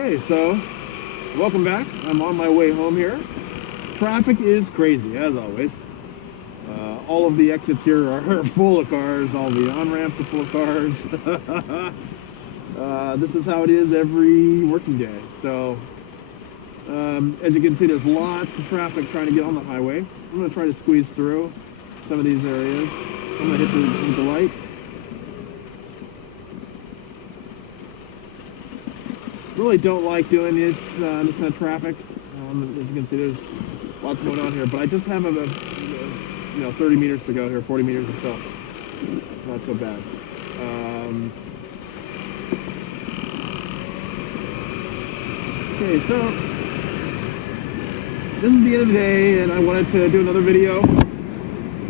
Okay, so welcome back. I'm on my way home here. Traffic is crazy, as always. All of the exits here are full of cars. All the on-ramps are full of cars. This is how it is every working day. So, as you can see, there's lots of traffic trying to get on the highway. I'm going to try to squeeze through some of these areas. I'm going to hit the light. Really don't like doing this kind of traffic. As you can see, there's lots going on here, but I just have 30 meters to go here, 40 meters or so. It's not so bad. Okay, so this is the end of the day, and I wanted to do another video,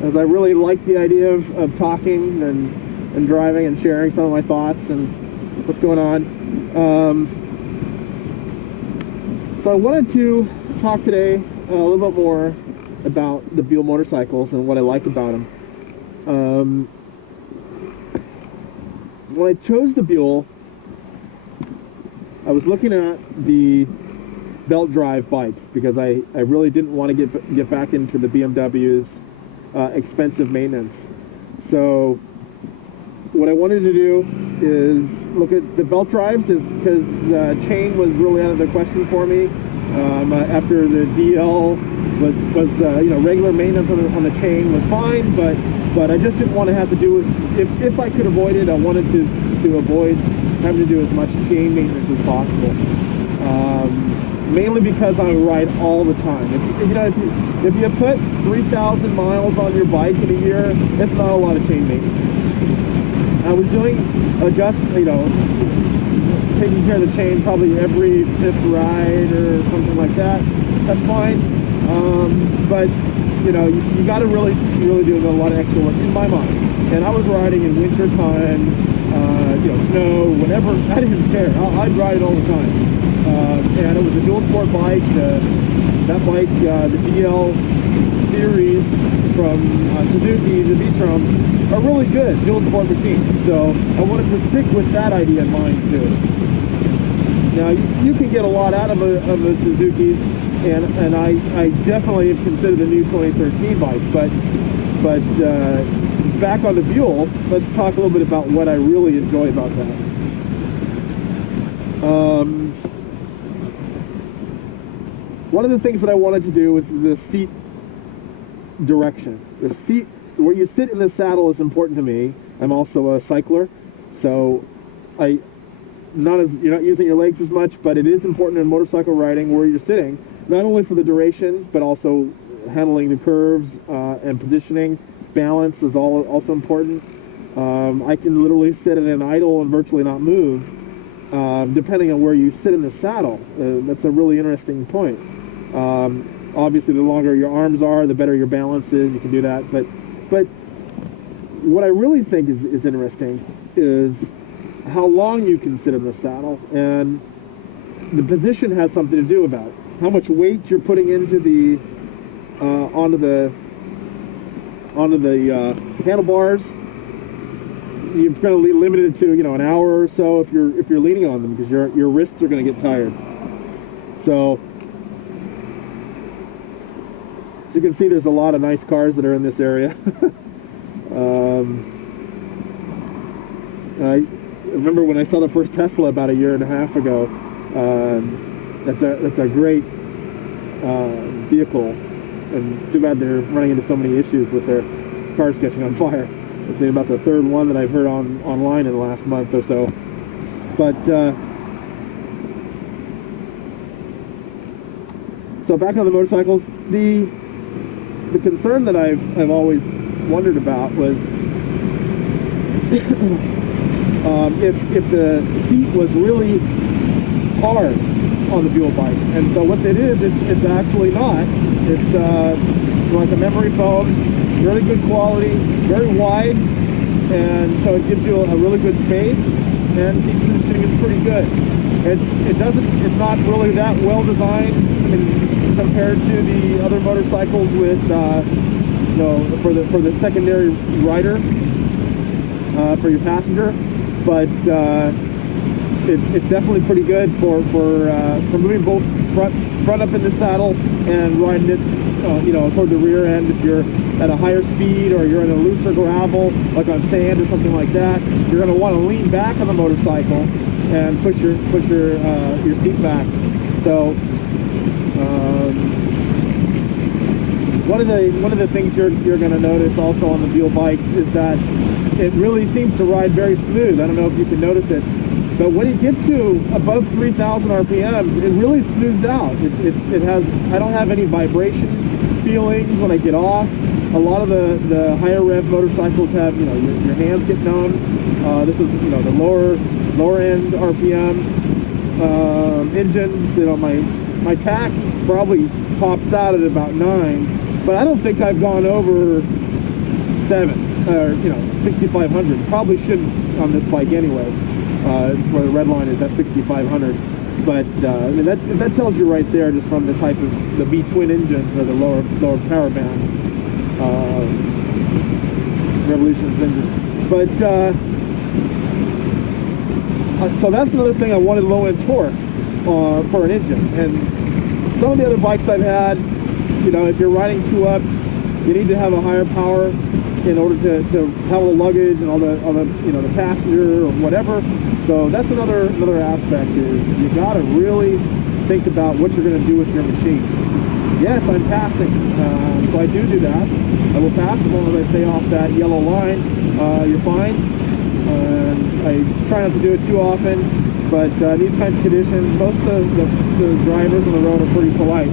as I really like the idea of talking and driving and sharing some of my thoughts and what's going on. So I wanted to talk today a little bit more about the Buell motorcycles and what I like about them. So when I chose the Buell, I was looking at the belt drive bikes because I really didn't want to get back into the BMW's expensive maintenance. So what I wanted to do is look at the belt drives, because chain was really out of the question for me. After the DL was regular maintenance on the chain was fine, but I just didn't want to have to do it. If I could avoid it, I wanted to avoid having to do as much chain maintenance as possible. Mainly because I ride all the time. If you put 3,000 miles on your bike in a year, it's not a lot of chain maintenance. I was doing taking care of the chain probably every 5th ride or something like that. That's fine. But you got to really do a lot of extra work in my mind. And I was riding in winter time, snow, whatever. I didn't care. I'd ride it all the time. And it was a dual sport bike. That bike, the DL series from Suzuki, the V-Stroms, are really good dual sport machines. So I wanted to stick with that idea in mind too. Now you can get a lot out of a Suzuki's, and I definitely have considered the new 2013 bike. But back on the Buell, let's talk a little bit about what I really enjoy about that. One of the things that I wanted to do was the seat direction. The seat, where you sit in the saddle, is important to me. I'm also a cycler, so you're not using your legs as much, but it is important in motorcycle riding where you're sitting, not only for the duration, but also handling the curves and positioning. Balance is also important. I can literally sit in an idle and virtually not move, depending on where you sit in the saddle. That's a really interesting point. Obviously, the longer your arms are, the better your balance is. You can do that, but what I really think is interesting is how long you can sit in the saddle, and the position has something to do about it. How much weight you're putting into the onto the handlebars. You're going to be limited to an hour or so if you're leaning on them, because your wrists are going to get tired. So as you can see, there's a lot of nice cars that are in this area. I remember when I saw the first Tesla about 1.5 years ago. That's a great vehicle, and too bad they're running into so many issues with their cars catching on fire. It's been about the 3rd one that I've heard online in the last month or so. But so back on the motorcycles, the concern that I've always wondered about was if the seat was really hard on the Buell bikes. And so what it is, it's actually not. It's like a memory foam, really good quality, very wide, and so it gives you a really good space, and seat positioning is pretty good. It's not really that well designed, I mean, compared to the other motorcycles with for the secondary rider, for your passenger, but it's definitely pretty good for moving both front up in the saddle and riding it, you know, toward the rear end. If you're at a higher speed or you're in a looser gravel, like on sand or something like that, you're going to want to lean back on the motorcycle and push your seat back. So one of the things you're going to notice also on the Buell bikes is that it really seems to ride very smooth. I don't know if you can notice it, but when it gets to above 3,000 RPMs, it really smooths out. It has, I don't have any vibration feelings when I get off. A lot of the higher rev motorcycles have, you know, your hands get numb. This is, you know, the lower end RPM engines. You know, my TAC probably tops out at about 9, but I don't think I've gone over 7 or, you know, 6,500. Probably shouldn't on this bike anyway. It's where the red line is at 6,500. But I mean, that tells you right there, just from the type of the V twin engines or the lower power band Revolution's engines. But so that's another thing. I wanted low end torque for an engine. And some of the other bikes I've had, you know, if you're riding 2-up, you need to have a higher power in order to have the luggage and all the you know, the passenger or whatever. So that's another aspect, is you got to really think about what you're going to do with your machine. Yes, I'm passing, so I do that. I will pass as long as I stay off that yellow line. You're fine. And I try not to do it too often, but these kinds of conditions, most of the drivers on the road are pretty polite.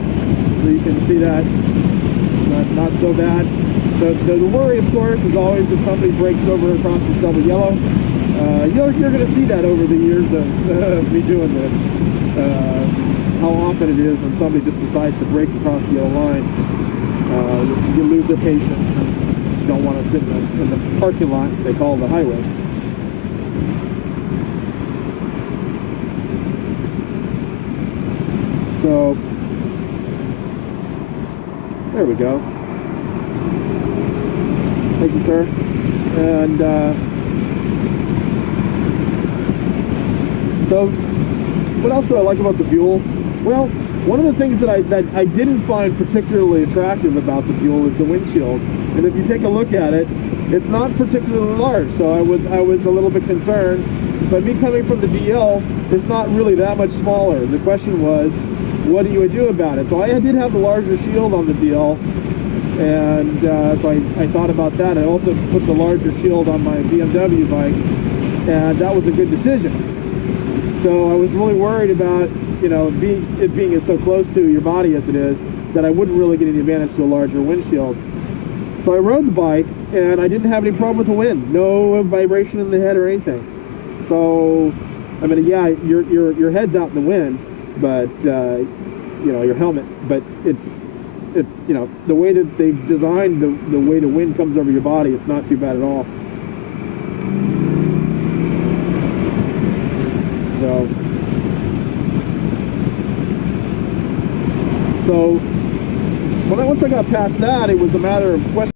So you can see that it's not so bad. The worry, of course, is always if somebody breaks over across this double yellow. You're going to see that over the years of me doing this. How often it is when somebody just decides to break across the yellow line. You lose their patience and don't want to sit in the parking lot they call the highway. So there we go. Thank you, sir. And so what else do I like about the Buell? Well, one of the things that I didn't find particularly attractive about the Buell is the windshield. And if you take a look at it, it's not particularly large, so I was a little bit concerned. But me coming from the DL, it's not really that much smaller. The question was, what do you do about it? So I did have the larger shield on the DL, and so I thought about that. I also put the larger shield on my BMW bike, and that was a good decision. So I was really worried about, you know, it being so close to your body as it is, that I wouldn't really get any advantage to a larger windshield. So I rode the bike, and I didn't have any problem with the wind. No vibration in the head or anything. So, I mean, yeah, your head's out in the wind, but you know, your helmet. But you know, the way that they've designed the way the wind comes over your body, it's not too bad at all. So once I got past that, it was a matter of question.